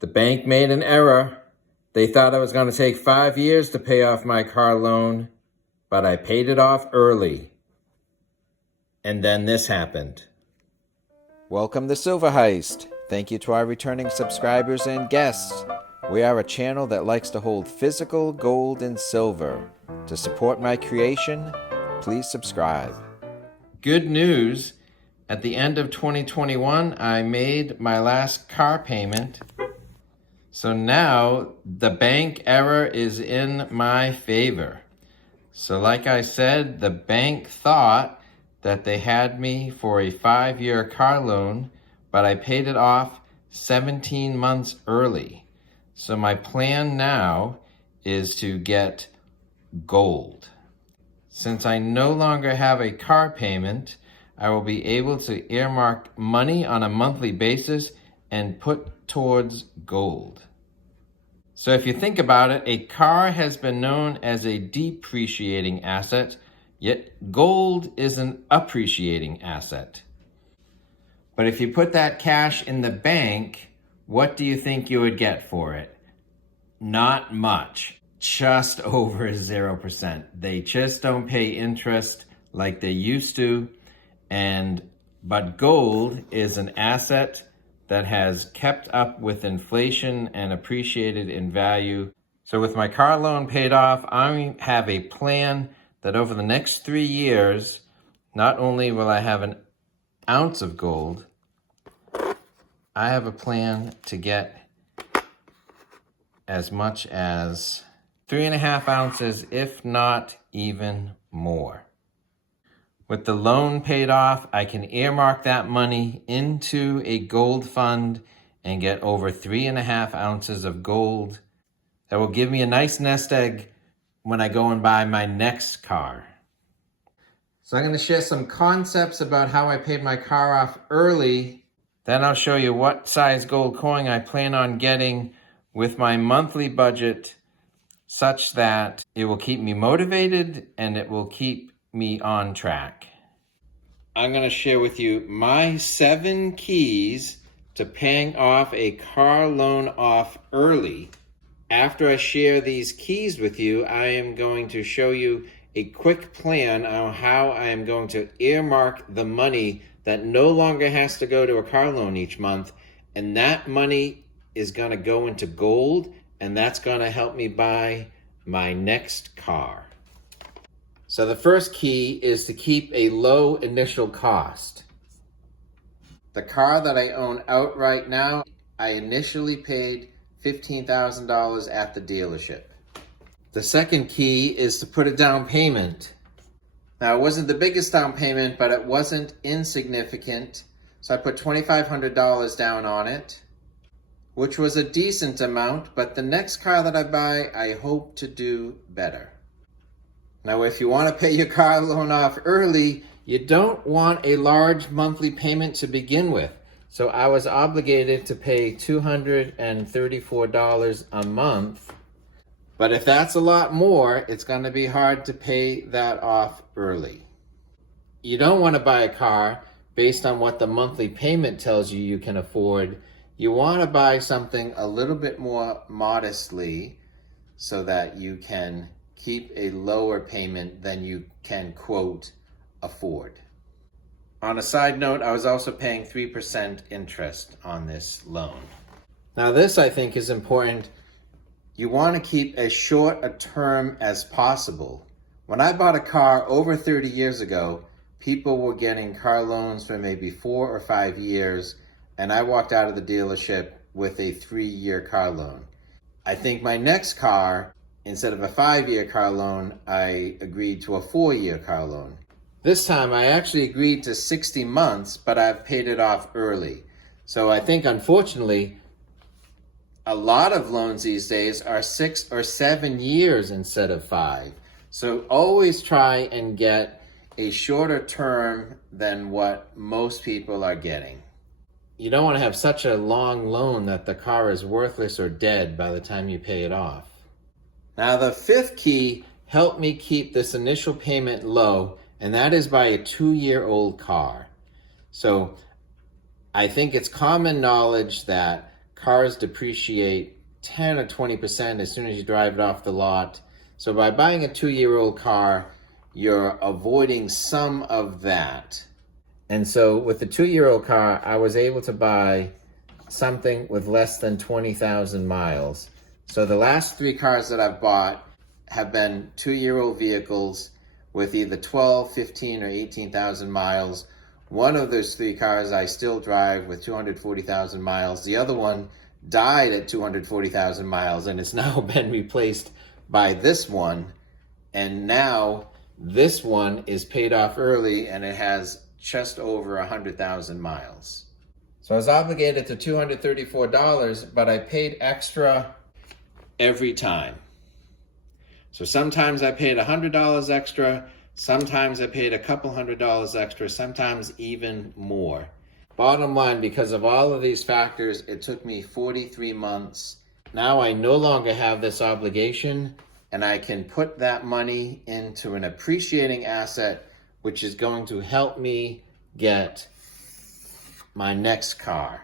The bank made an error. They thought I was going to take 5 years to pay off my car loan, but I paid it off early. And then this happened. Welcome to Silver Heist. Thank you to our returning subscribers and guests. We are a channel that likes to hold physical gold and silver. To support my creation, please subscribe. Good news. At the end of 2021, I made my last car payment. So now the bank error is in my favor. So like I said, the bank thought that they had me for a 5-year car loan, but I paid it off 17 months early. So my plan now is to get gold. Since I no longer have a car payment, I will be able to earmark money on a monthly basis and put towards gold. So if you think about it, a car has been known as a depreciating asset, yet gold is an appreciating asset. But if you put that cash in the bank, what do you think you would get for it? Not much, just over 0%. They just don't pay interest like they used to. But gold is an asset that has kept up with inflation and appreciated in value. So with my car loan paid off, I have a plan that over the next 3 years, not only will I have an ounce of gold, I have a plan to get as much as 3.5 ounces, if not even more. With the loan paid off, I can earmark that money into a gold fund and get over 3.5 ounces of gold. That will give me a nice nest egg when I go and buy my next car. So I'm going to share some concepts about how I paid my car off early. Then I'll show you what size gold coin I plan on getting with my monthly budget, such that it will keep me motivated and it will keep me on track. I'm going to share with you my 7 keys to paying off a car loan off early. After I share these keys with you, I am going to show you a quick plan on how I am going to earmark the money that no longer has to go to a car loan each month, and that money is going to go into gold, and that's going to help me buy my next car. So the first key is to keep a low initial cost. The car that I own outright now, I initially paid $15,000 at the dealership. The second key is to put a down payment. Now, it wasn't the biggest down payment, but it wasn't insignificant. So I put $2,500 down on it, which was a decent amount, but the next car that I buy, I hope to do better. Now, if you want to pay your car loan off early, you don't want a large monthly payment to begin with. So I was obligated to pay $234 a month. But if that's a lot more, it's going to be hard to pay that off early. You don't want to buy a car based on what the monthly payment tells you you can afford. You want to buy something a little bit more modestly so that you can keep a lower payment than you can, quote, afford. On a side note, I was also paying 3% interest on this loan. Now this, I think, is important. You want to keep as short a term as possible. When I bought a car over 30 years ago, people were getting car loans for maybe 4 or 5 years, and I walked out of the dealership with a 3-year car loan. I think my next car, instead of a 5-year car loan, I agreed to a 4-year car loan. This time I actually agreed to 60 months, but I've paid it off early. So I think, unfortunately, a lot of loans these days are 6 or 7 years instead of 5. So always try and get a shorter term than what most people are getting. You don't want to have such a long loan that the car is worthless or dead by the time you pay it off. Now the 5th key helped me keep this initial payment low, and that is buy a 2-year-old car. So I think it's common knowledge that cars depreciate 10 or 20% as soon as you drive it off the lot. So by buying a 2-year-old car, you're avoiding some of that. And so with the 2-year-old car, I was able to buy something with less than 20,000 miles. So the last 3 cars that I've bought have been 2-year-old vehicles with either 12, 15, or 18,000 miles. One of those 3 cars I still drive with 240,000 miles. The other one died at 240,000 miles and it's now been replaced by this one. And now this one is paid off early and it has just over 100,000 miles. So I was obligated to $234, but I paid extra every time. So sometimes I paid $100 extra, sometimes I paid a couple $100 extra, sometimes even more. Bottom line, because of all of these factors, it took me 43 months. Now I no longer have this obligation, and I can put that money into an appreciating asset, which is going to help me get my next car.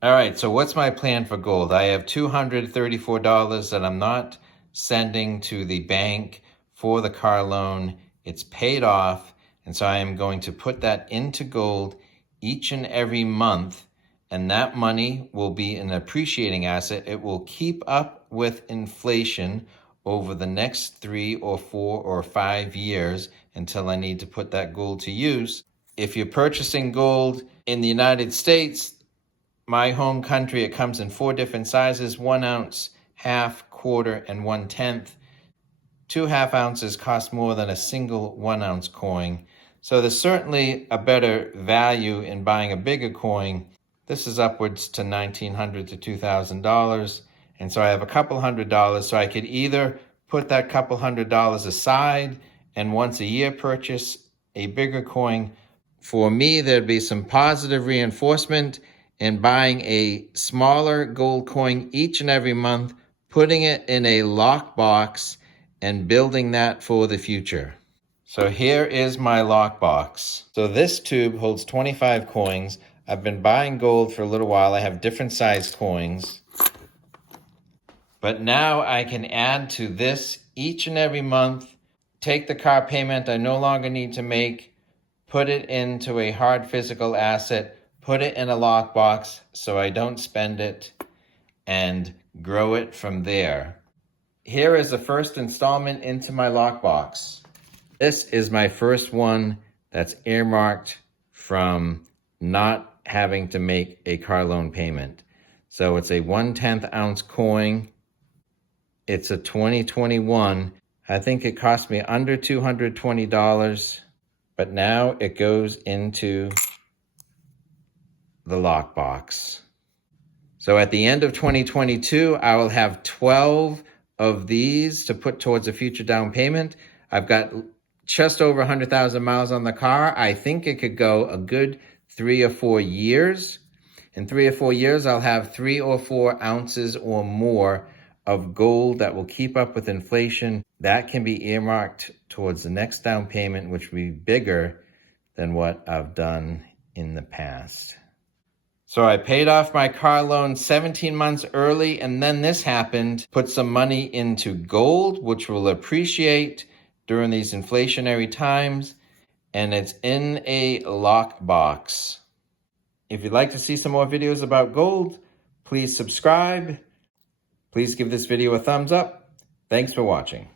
All right, so what's my plan for gold? I have $234 that I'm not sending to the bank for the car loan. It's paid off, and so I am going to put that into gold each and every month, and that money will be an appreciating asset. It will keep up with inflation over the next 3 or 4 or 5 years until I need to put that gold to use. If you're purchasing gold in the United States, my home country, it comes in 4 different sizes: 1 ounce, half, quarter, and 1/10. 2 half ounces cost more than a single 1 ounce coin. So there's certainly a better value in buying a bigger coin. This is upwards to $1,900 to $2,000. And so I have a couple $100. So I could either put that couple $100 aside and once a year purchase a bigger coin. For me, there'd be some positive reinforcement in buying a smaller gold coin each and every month, putting it in a lockbox, and building that for the future. So here is my lockbox. So this tube holds 25 coins. I've been buying gold for a little while. I have different size coins. But now I can add to this each and every month, take the car payment I no longer need to make, put it into a hard physical asset, put it in a lockbox so I don't spend it, and grow it from there. Here is the first installment into my lockbox. This is my first one that's earmarked from not having to make a car loan payment. So it's a 1/10 ounce coin. It's a 2021. I think it cost me under $220, but now it goes into the lockbox. So at the end of 2022, I will have 12 of these to put towards a future down payment. I've got just over 100,000 miles on the car. I think it could go a good 3 or 4 years. In 3 or 4 years, I'll have 3 or 4 ounces or more of gold that will keep up with inflation. That can be earmarked towards the next down payment, which will be bigger than what I've done in the past. So I paid off my car loan 17 months early, and then this happened. Put some money into gold, which will appreciate during these inflationary times, and it's in a lockbox. If you'd like to see some more videos about gold, please subscribe. Please give this video a thumbs up. Thanks for watching.